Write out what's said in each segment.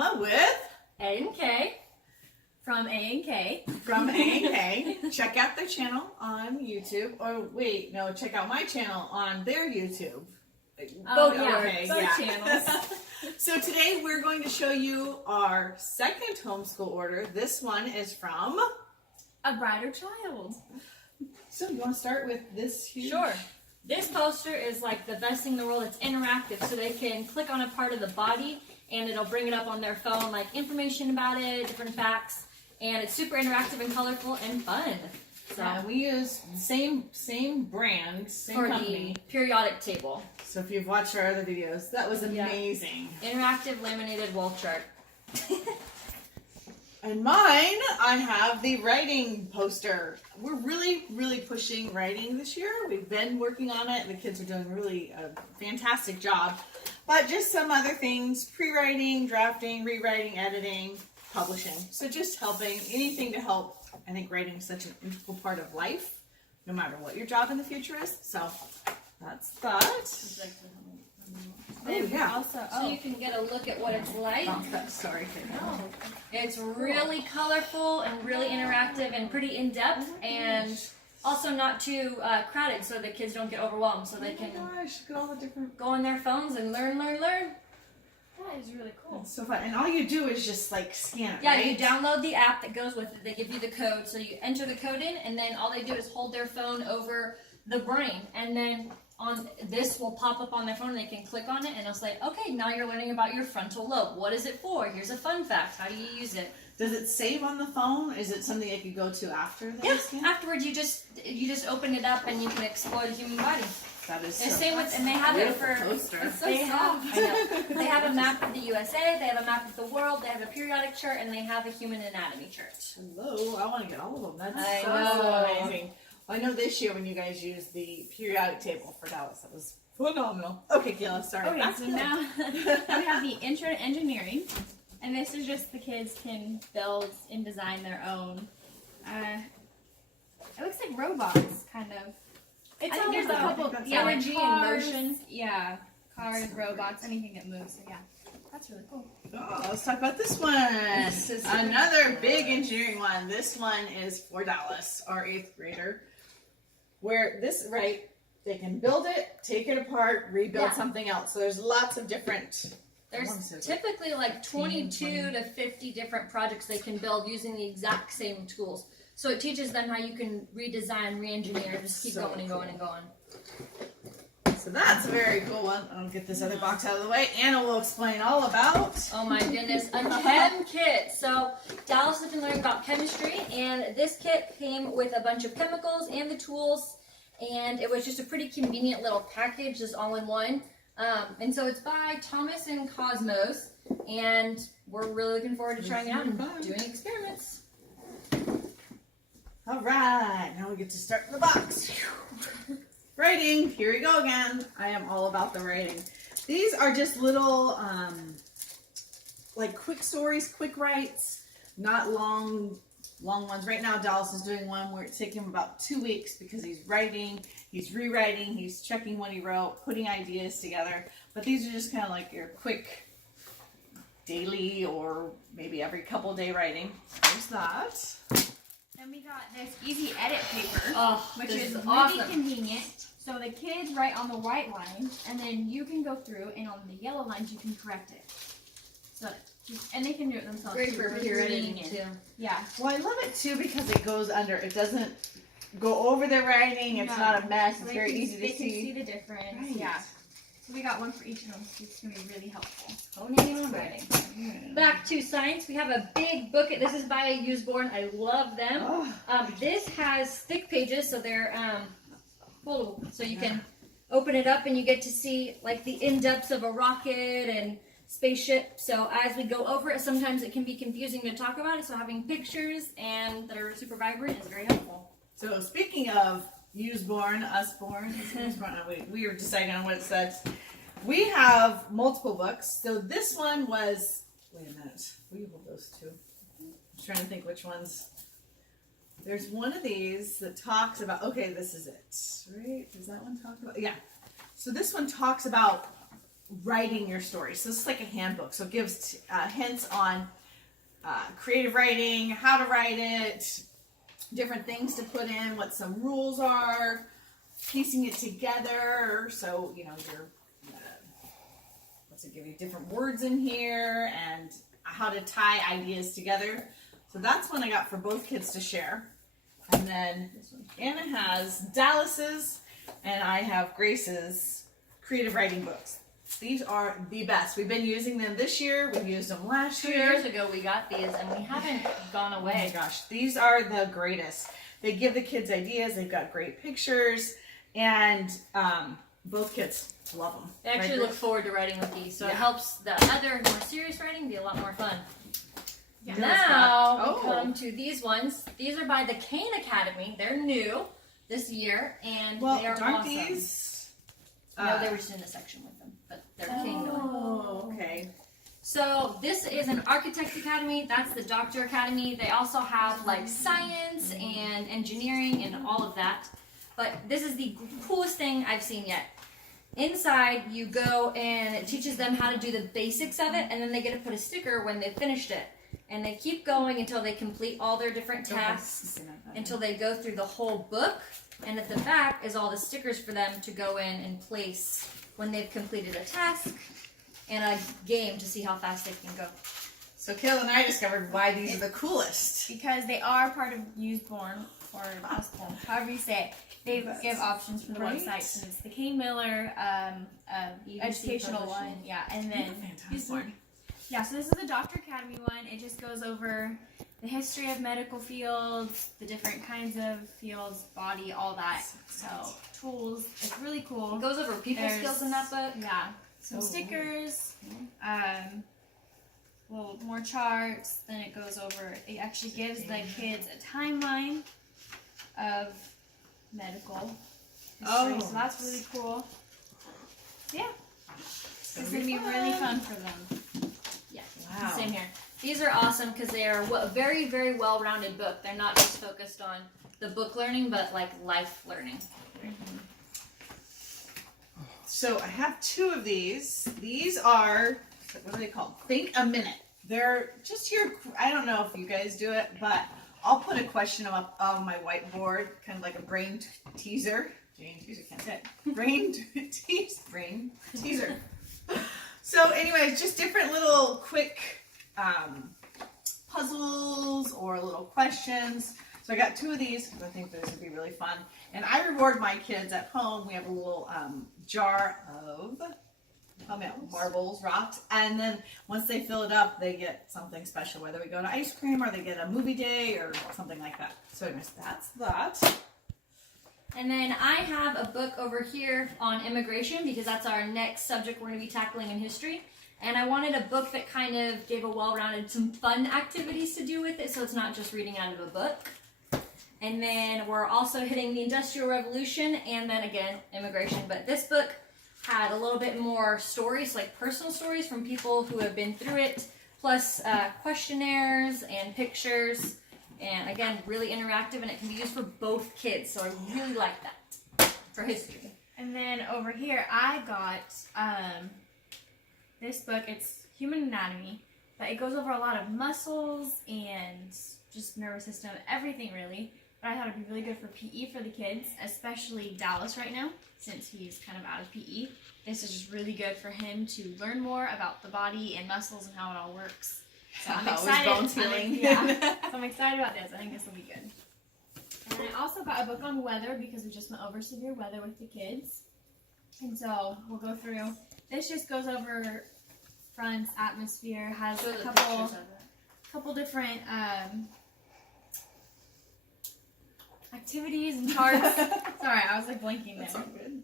With A and K from A and K. From A and K. Check out their channel on YouTube. Or wait, no, check out my channel on their YouTube. Both channels. So today we're going to show you our second homeschool order. This one is from A Brighter Child. So you want to start with this huge? Sure. This poster is like the best thing in the world. It's interactive, so they can click on a part of the body and it'll bring it up on their phone, like information about it, different facts, and it's super interactive and colorful and fun. So we use the same brand, same for company. The periodic table. So if you've watched our other videos, that was amazing. Interactive laminated wall chart. And mine, I have the writing poster. We're really pushing writing this year. We've been working on it. The kids are doing really a fantastic job. But just some other things, pre-writing, drafting, rewriting, editing, publishing. So just helping, anything to help. I think writing is such an integral part of life, no matter what your job in the future is. So that's that. So you can get a look at what it's like. Sorry. It's really colorful and really interactive and pretty in-depth, and also not too crowded, so the kids don't get overwhelmed, so they can get all the different... go on their phones and learn. That is really cool. It's so fun. And all you do is just like scan it, Yeah, right? you download the app that goes with it. They give you the code, so you enter the code in, and then all they do is hold their phone over the brain, and then on this will pop up on their phone, and they can click on it, and it'll say, okay, now you're learning about your frontal lobe. What is it for? Here's a fun fact. How do you use it? Does it save on the phone? Is it something I could go to after the scan? Afterwards you just open it up and you can explore the human body. That is And so same with, and they have it for poster. It's so soft. They have a map of the USA, they have a map of the world, they have a periodic chart, and they have a human anatomy chart. Hello, I want to get all of them. That's I so know. amazing. Well, I know this year when you guys used the periodic table for Dallas, that was phenomenal. Okay, Kayla, sorry. Okay, so now we have the Intro to Engineering, and this is just the kids can build and design their own. It looks like robots, kind of. I think there's a couple energy and motion. Yeah, cars, robots, anything that moves. So yeah, that's really cool. Oh, let's talk about this one. Another big engineering one. This one is for Dallas, our 8th grader. Where this, they can build it, take it apart, rebuild something else. So there's lots of different... There's typically like 22 to 50 different projects they can build using the exact same tools. So it teaches them how you can redesign, re-engineer, just keep going and going and going. So that's a very cool one. I'll get this other box out of the way. Anna will explain all about... Oh my goodness, a chem kit. So Dallas has been learning about chemistry, and this kit came with a bunch of chemicals and the tools, and it was just a pretty convenient little package, just all in one. And so it's by Thomas and Cosmos, and we're really looking forward to trying it out and doing experiments. All right, now we get to start the box. Writing, here we go again. I am all about the writing. These are just little, like quick stories, quick writes, not long ones. Right now, Dallas is doing one where it's taking him about 2 weeks because he's writing, he's rewriting, he's checking what he wrote, putting ideas together. But these are just kind of like your quick daily or maybe every couple day writing. There's that. Then we got this easy edit paper, which is awesome. really convenient. So the kids write on the white lines, and then you can go through, and on the yellow lines you can correct it. So, and they can do it themselves. Great for peer editing too. Yeah. Well, I love it too because it goes under. It doesn't go over the writing. It's not a mess. It's very easy to see. They can see the difference. Right. Yeah. So we got one for each of them, so it's going to be really helpful. Honing in on writing. Back to science, we have a big book. This is by Usborne. I love them. This has thick pages, so they're foldable. So you can open it up and you get to see like the in-depths of a rocket and spaceship. So as we go over it, sometimes it can be confusing to talk about it. So having pictures and that are super vibrant is very helpful. So speaking of Usborne, Usborne, we were deciding on what it says. We have multiple books. So this one was, wait a minute, we hold those two. I'm trying to think which ones. There's one of these that talks about, okay, this is it, right? Does that one talk about, yeah. So this one talks about writing your story. So this is like a handbook. So it gives hints on creative writing, how to write it, different things to put in, what some rules are, piecing it together. So, you know, you're, what's it give you? Different words in here and how to tie ideas together. So that's one I got for both kids to share. And then Anna has Dallas's and I have Grace's creative writing books. These are the best. We've been using them this year. We've used them last 2 year. years ago we got these and we haven't gone Oh my away. gosh, these are the greatest. They give the kids ideas. They've got great pictures, and both kids love them. I actually look forward to writing with these, so it Yeah. helps the other more serious writing be a lot more fun. Yeah. Now we come to these ones. These are by the Kane Academy. They're new this year, and Well, they are aren't awesome. these? No, they were just in the section with them, but they're Kane. Oh, okay. So this is an Architect Academy. That's the Doctor Academy. They also have like science and engineering and all of that. But this is the coolest thing I've seen yet. Inside, you go and it teaches them how to do the basics of it, and then they get to put a sticker when they've finished it. And they keep going until they complete all their different tasks, until they go through the whole book. And at the back is all the stickers for them to go in and place when they've completed a task and a game to see how fast they can go. So Kayla and I discovered why these are the coolest. Because they are part of Useborn, or Usborn, however you say it. They give options for the Right. website. So it's the Kane Miller educational publishing. one. Yeah, and then Fantastic. yeah, so this is the Doctor Academy one. It just goes over the history of medical fields, the different kinds of fields, body, all that. So tools. It's really cool. It goes over people There's- skills in that book. Yeah, some Oh. stickers, well, more charts. Then it goes over. It actually gives the kids a timeline of medical history. Oh. So that's really cool. Yeah, it's gonna be really fun for them. Yeah, Wow. same here. These are awesome because they are a very, very well-rounded book. They're not just focused on the book learning, but like life learning. So I have two of these. These are, what are they called? Think a Minute. They're just your, I don't know if you guys do it, but I'll put a question up on my whiteboard, kind of like a brain teaser. Brain teaser, can't say it. Brain teaser. So anyways, just different little quick puzzles or little questions. So I got two of these because I think those would be really fun. And I reward my kids at home. We have a little jar of marbles, rocks, and then once they fill it up, they get something special, whether we go to ice cream or they get a movie day or something like that. So anyways, that's that. And then I have a book over here on immigration because that's our next subject we're going to be tackling in history. And I wanted a book that kind of gave a well-rounded, some fun activities to do with it, so it's not just reading out of a book. And then we're also hitting the Industrial Revolution and then again, immigration. But this book had a little bit more stories, like personal stories from people who have been through it, plus questionnaires and pictures. And again, really interactive, and it can be used for both kids. So I really like that for history. And then over here, I got this book. It's Human Anatomy, but it goes over a lot of muscles and just nervous system, everything really. But I thought it'd be really good for PE for the kids, especially Dallas right now, since he's kind of out of PE. This is just really good for him to learn more about the body and muscles and how it all works. So I'm How is excited. bones healing? Yeah, so I'm excited about this. I think this will be good. And I also got a book on weather because we just went over severe weather with the kids. And so we'll go through. This just goes over fronts, atmosphere, has Show a the couple pictures of it. couple different activities and charts. Sorry, I was like blinking there. That's all good.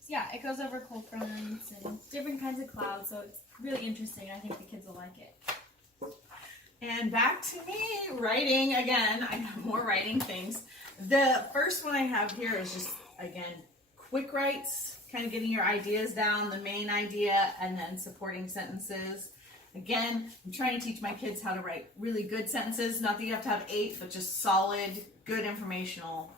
So yeah, it goes over cold fronts and different kinds of clouds, so it's really interesting. I think the kids will like it. And back to me writing again. I have more writing things. The first one I have here is just, again, quick writes, kind of getting your ideas down, the main idea, and then supporting sentences. Again, I'm trying to teach my kids how to write really good sentences. Not that you have to have 8, but just solid, good informational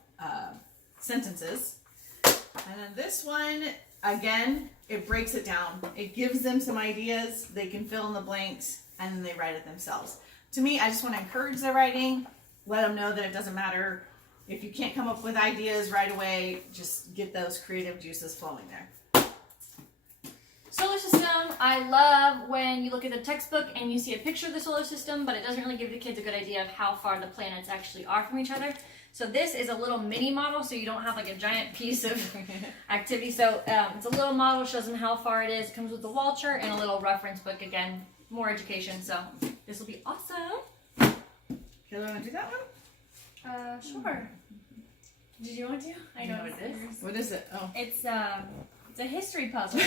sentences. And then this one, again, it breaks it down. It gives them some ideas. They can fill in the blanks, and then they write it themselves. To me, I just want to encourage their writing. Let them know that it doesn't matter if you can't come up with ideas right away. Just get those creative juices flowing there. Solar system, I love when you look at the textbook and you see a picture of the solar system, but it doesn't really give the kids a good idea of how far the planets actually are from each other. So this is a little mini model, so you don't have like a giant piece of activity. So it's a little model, shows them how far it is. It comes with a wall chart and a little reference book. Again, more education. So this will be awesome. Kayla, want to do that one? Sure. Did you want to? I know what what it it is. What is it? Oh. It's a history puzzle. So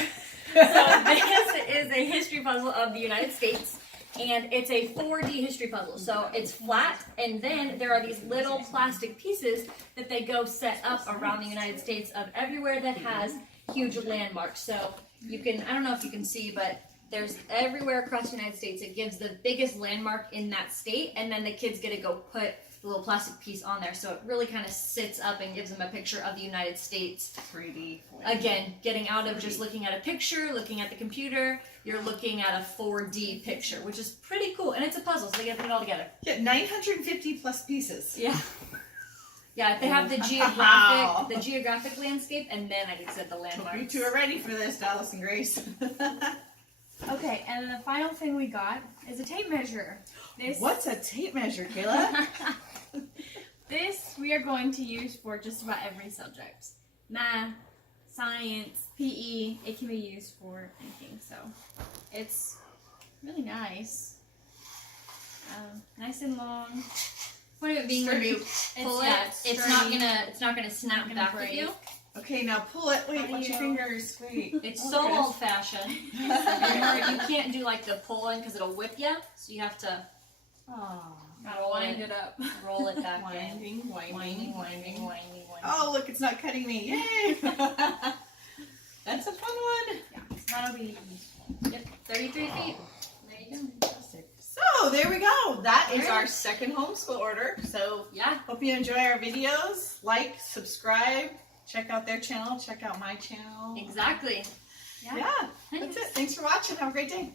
this is a history puzzle of the United States. And it's a 4D history puzzle. So it's flat, and then there are these little plastic pieces that they go set up around the United States of everywhere that has huge landmarks. So you can, I don't know if you can see, but there's everywhere across the United States, it gives the biggest landmark in that state, and then the kids get to go put the little plastic piece on there. So it really kind of sits up and gives them a picture of the United States. 3D. Again, getting out of just looking at a picture, looking at the computer, you're looking at a 4D picture, which is pretty cool. And it's a puzzle, so they get to put it all together. Yeah, 950 plus pieces. Yeah. Yeah, they have the Wow. geographic landscape, and then, like I said, the landmarks. You two are ready for this, Dallas and Grace. Okay, and then the final thing we got is a tape measure. What's a tape measure, Kayla? This we are going to use for just about every subject. Math, science, PE, it can be used for anything. So it's really nice. Nice and long. Point of it being when you pull it, it's not gonna snap back with you. Okay, now pull it. Wait, watch your fingers. Wait. It's so old fashioned. You can't do like the pulling because it'll whip you. So you have to Wind it up. roll it back in. Winding. Oh, look, it's not cutting me. Yay! That's a fun one. Yeah, that'll be Yep, 33 feet. There you go. So there we go. That is our second homeschool order. So Yeah. hope you enjoy our videos. Like, subscribe, check out their channel, check out my channel. Exactly. Yeah, that's it. Thanks for watching. Have a great day.